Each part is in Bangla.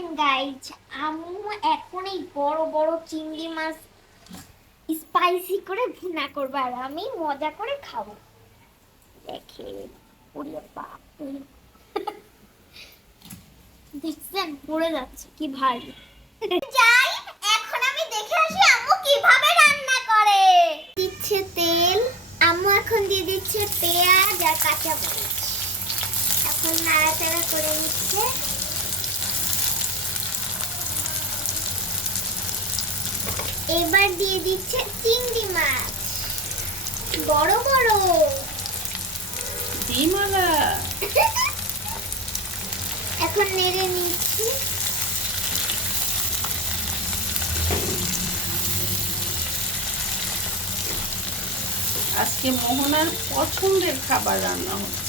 দেখেন গাইজ, আম্মু এখন এই বড় বড় চিংড়ি মাছ স্পাইসি করে ভুনা করবে আর আমি মজা করে খাবো। দেখে ওরে বাপ রে। দেখছেন পড়ে যাচ্ছে কি ভারী। যাই এখন আমি দেখে আসি আম্মু কিভাবে রান্না করে। দিচ্ছে তেল, আম্মু এখন দিয়ে দিচ্ছে পেঁয়াজ আর কাঁচা মরিচ। এখন নাড়াচাড়া করে নিচ্ছে। এবার দিয়ে দিচ্ছে চিংড়ি মাছ, বড় বড় ডিমালা। এখন নেড়ে নিচ্ছি। আজকে মোহনার পছন্দের খাবার রান্না হচ্ছে।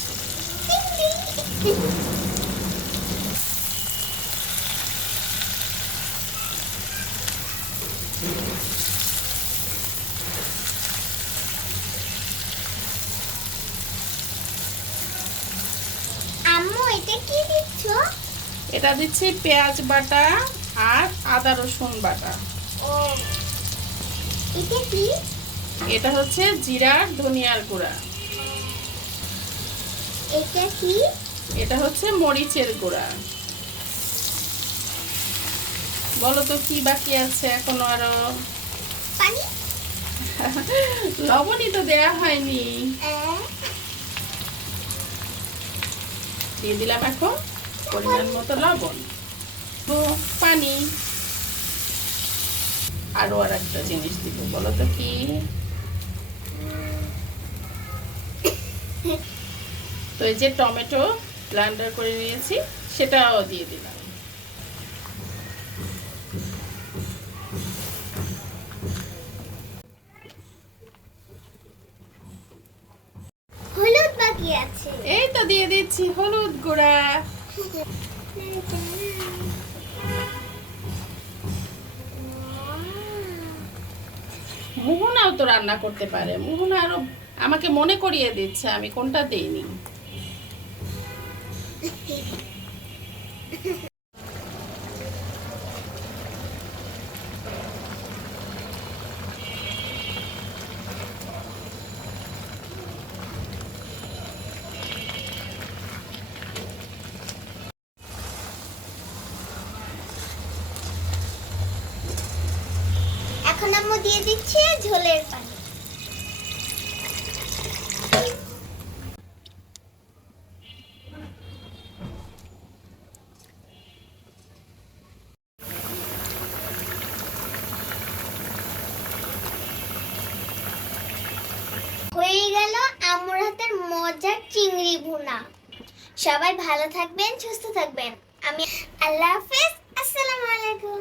আম্মু এটা কি দিচ্ছ? এটা দিচ্ছি পেঁয়াজ বাটা আর আদা রসুন বাটা। ও এটা কি? এটা হচ্ছে জিরার ধনিয়ার গুঁড়া। এটা কি? এটা হচ্ছে মরিচের গুঁড়া। বলো তো কি বাকি আছে এখনো আরো? পানি। লবণই তো দেয়া হয়নি। দিয়ে দিলাম এখন পরিমাণ মতো লবণ ও পানি। আরো আর একটা জিনিস দিব, বলো তো কি? তো এই যে টমেটো ব্লেন্ডার করে নিয়েছি সেটাও দিয়ে দিলাম। হলুদ বাকি আছে। এই তো দিয়ে দিচ্ছি হলুদ গুঁড়া। মোহনাও তো রান্না করতে পারে, মোহনা আরো আমাকে মনে করিয়ে দিচ্ছে আমি কোনটা দেইনি। এখন আম্মু দিয়ে দিচ্ছে ঝোলের পানি। হয়ে গেল আম্মুর হাতের মজার চিংড়ি ভুনা। সবাই ভালো থাকবেন, সুস্থ থাকবেন। আমি আল্লাহ হাফেজ, আসসালামু আলাইকুম।